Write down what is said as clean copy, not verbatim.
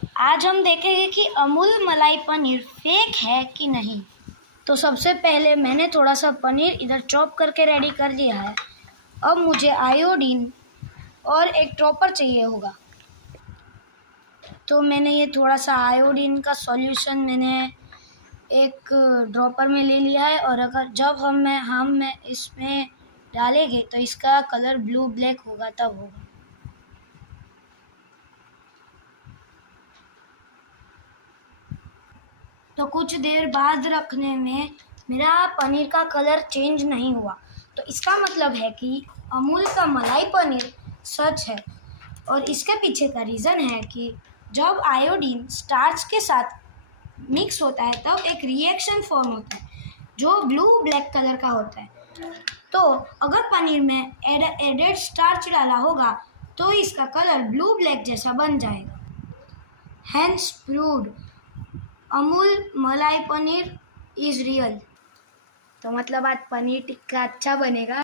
आज हम देखेंगे कि अमूल मलाई पनीर फेक है कि नहीं। तो सबसे पहले मैंने थोड़ा सा पनीर इधर चॉप करके रेडी कर लिया है। अब मुझे आयोडीन और एक ड्रॉपर चाहिए होगा। तो मैंने ये थोड़ा सा आयोडीन का सॉल्यूशन मैंने एक ड्रॉपर में ले लिया है, और अगर जब हम इसमें डालेंगे तो इसका कलर ब्लू ब्लैक होगा, तब होगा। तो कुछ देर बाद रखने में मेरा पनीर का कलर चेंज नहीं हुआ, तो इसका मतलब है कि अमूल का मलाई पनीर सच है। और इसके पीछे का रीज़न है कि जब आयोडीन स्टार्च के साथ मिक्स होता है तब एक रिएक्शन फॉर्म होता है जो ब्लू ब्लैक कलर का होता है। तो अगर पनीर में एडेड स्टार्च डाला होगा तो इसका कलर ब्लू ब्लैक जैसा बन जाएगा। हैंस प्रूव्ड अमूल मलाई पनीर इज़ रियल। तो मतलब आज पनीर टिक्का अच्छा बनेगा।